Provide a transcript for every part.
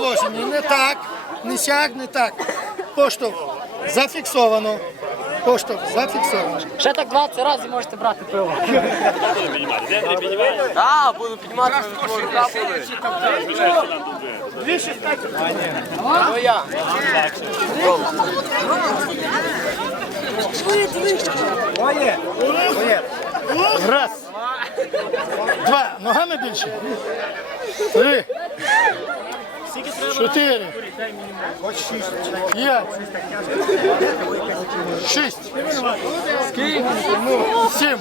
положенні. Не так, не сяк, не так. Поштовх зафіксовано. Поштовх зафіксовано. Ще так 20 разів можете брати пиво. Так, буду твого капли. Ну. Раз. Два. Ногами більше. Три. Чотири. П'ять. Шість. Сім.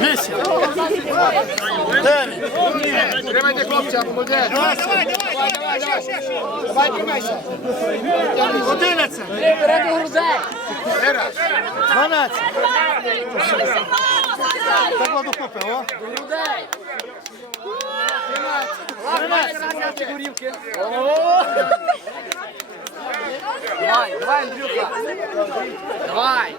Вісім. Дев'ять. Тримайте хлопця, молодець. Одинадцять. Дванадцять. Так воду купи, о. Грузей. Давай, давай, Андрюха. Давай.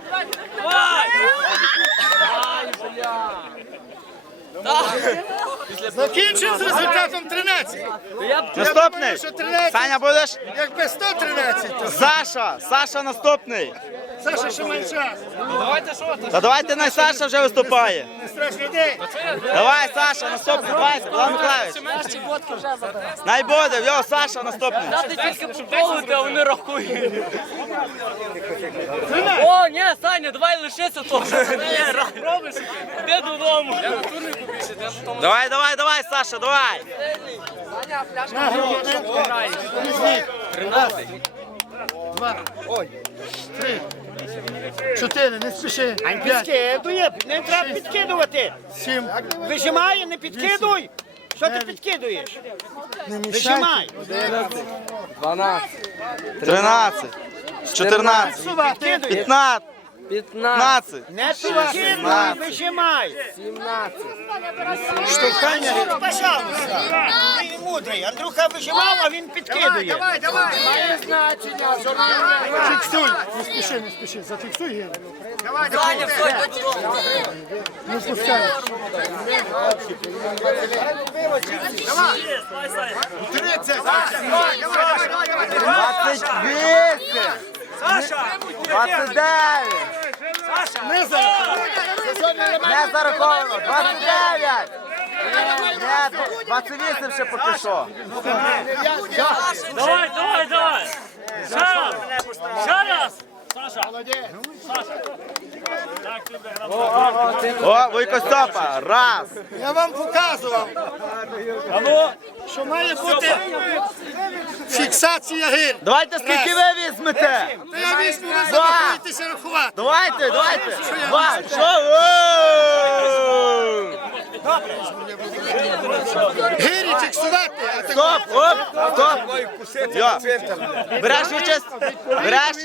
Закінчив з результатом 13. Наступний. Саня будеш? Якби 113, то Саша. Саша наступний. Саша ще має час. Та давайте най Саша вже виступає. Не страшний день. Давай, Саша, наступний. Давай, Богдан Миколаївич. Перші водки вже забере. Най буде, йо, Саша наступний. Ти тільки поповити, а вони рахують. О, ні, Саня, давай лишися того. Робиш? Іди додому. Я на турнику більше, я на тому. Давай, давай, давай, Саша, давай. На грудинку. Візьміть. Раз. Два. Ой. Три. Чотири. Не спіши. не Підкидує, не треба підкидувати. Сім. Вижимає, не підкидуй. Що ти підкидуєш? Не Вижимай. мішай. 13, 14, Підкидуєш. 15, 15, 17, выжимай. 17. Штукання. Пожалуйста. Ти мудрий. Андрюха вижимав, а він підкидує. Давай, давай. Має значення. Фіксуй. Не спіши, не спіши. Зафіксуй його. Давай, давай. Не спускай. Давай. 30. Давай, давай, давай. 28. Саша! 29! Не Не зараховано! 29! Не, 28 ще поки що. Давай, давай, давай! Ще! Саша! Саша! Так. О, Вуйко Стопа! Раз! Я вам показував, що має бути фіксація гир. Давайте скільки ви візьмете? Та я візьму, ви забудуєтеся рахувати. Давайте, давайте! Два! Що? Гирі фіксувати, Стоп! Оп! Стоп! Йо! Береш участь? Береш?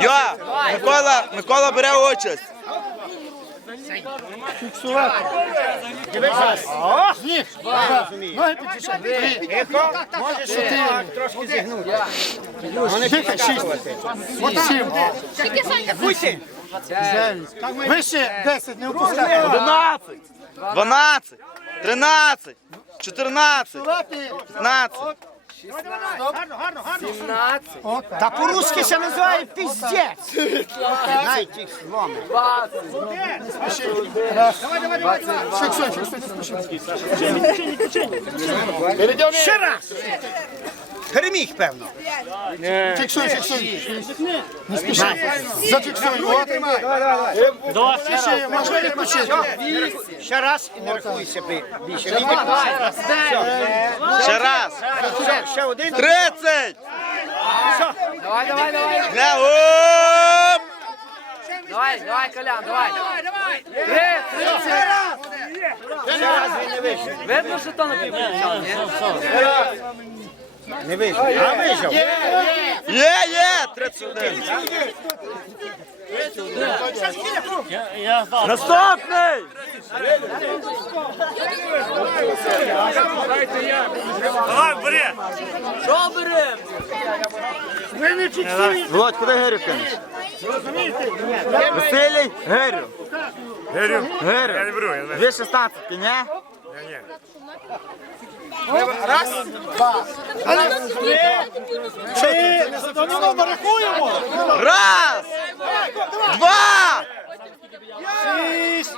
Йо! Микола, Микола бере участь. Фіксувати. Ніг. Ноги підтішати. Три. Можеш трошки зігнути. Дихай. Шість. Сім. Вісім. Вище. Десять. Не опускай. 11, 12, 13, 14, Фіксувати. 15. Та по-русски ще називає піздець. Знаєте, їх зломи. Фіксуй, фіксуй, не спіши. Ще раз. Переміг, певно. Фіксуй, фіксуй. Не спіши. Зафіксуй. От. Давай, Спіши. Можна відпочити. Ще раз і не рахуйся бі- більше. Ще раз. Ще, ще один. 30. Давай, давай, давай. Давай, давай, Колян, давай. Три, три. Ще раз він не вийшов. Видно, що то на півключав, ні? Не вийшов. А вийшов. Є, є, 31. Я знав. Наступний. Давай, бери! Що беремо? Ви не фіксуєте. Володь, куди Герю кинеш? Василій, Герю. Герю. Герю. Я не беру, я не беру. Дві 16, ні? Раз, два. три, ми рахуємо. Раз, два, Шість,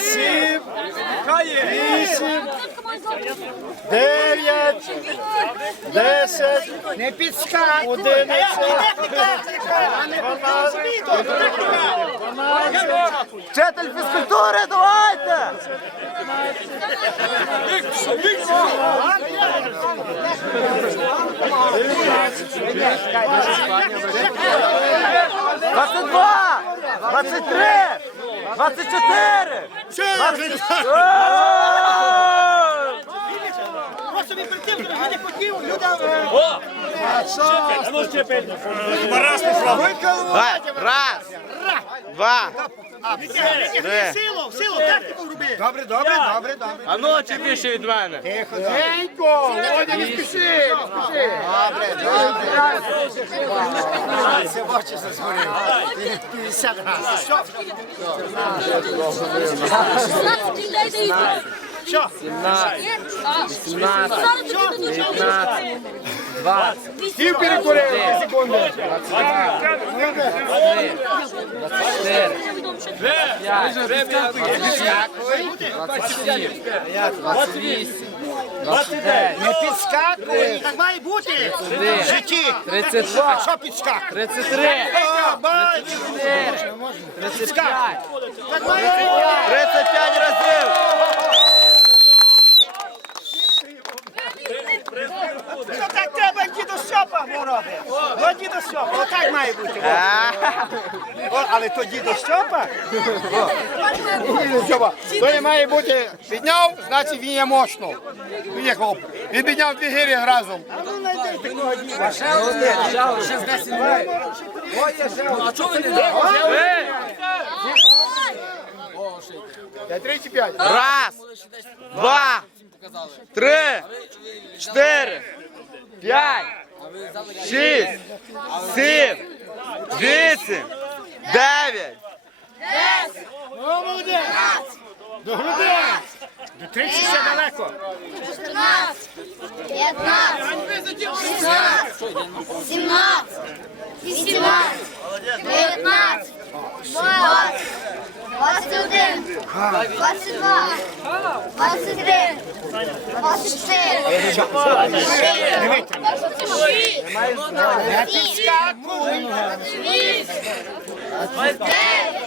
сім, вісім, дев'ять, десять, Не підскакуй. одинадцять, вчитель фізкультури, давайте! Двадцять два! Двадцять три! Двадцять чотири! Просто він перед тим, він не ще п'ять. Раз, два, три. Силу, силу, тактику роби. Добре, добре, добре, добре. А ну, чи більше від мене? Тихенько, Володя, не спіши, не спіши. Це в очі зазгорів. 50 разів. Що? 20, Стів перекурив, дві секунди. 29, Не підскакуй. Так має бути. В житті. 32, Що підскакуй? 33, О, бач. 35, Так має бути. 35 разів! Що так треба діду Стьопа робить? О, діду Стьопа, отак має бути. О. О, але то діду Стьопа. Стьопа, То не має бути підняв, значить він є мощно. Він є хлоп. Він підняв дві гирі разом. Я 35. Раз, два, три, чотири, п'ять, шість, сім, вісім, дев'ять. Молодець. До груди. До 30 ще далеко. 14, 15, 16, 17, 18, 19, 20, 21, 22, 23, 24, 25,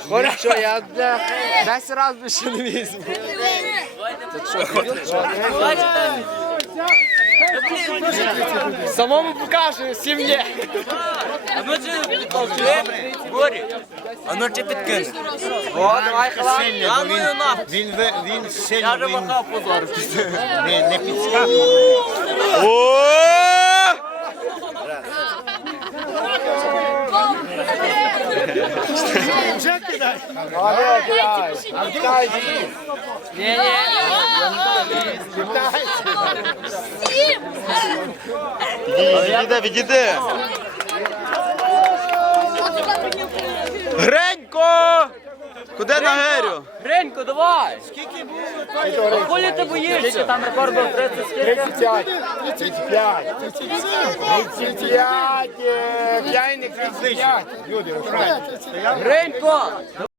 Хорошо, я бля, 10 раз більше не візьму. Самому покажу, всім ні. А ну чи? Борі. А ну чи підкине? О, давай, халат. А ну і на. Він, він Я вже махав позор. не, не підскакує. О! Вже кидай. Ні, ні. Гренько! Куди на гирю? Гренько, давай. Скільки було? Коли ти боїшся? Там рекорд був 30 скільки? 35. 35. 35. П'яйник 35. Люди, Гренько,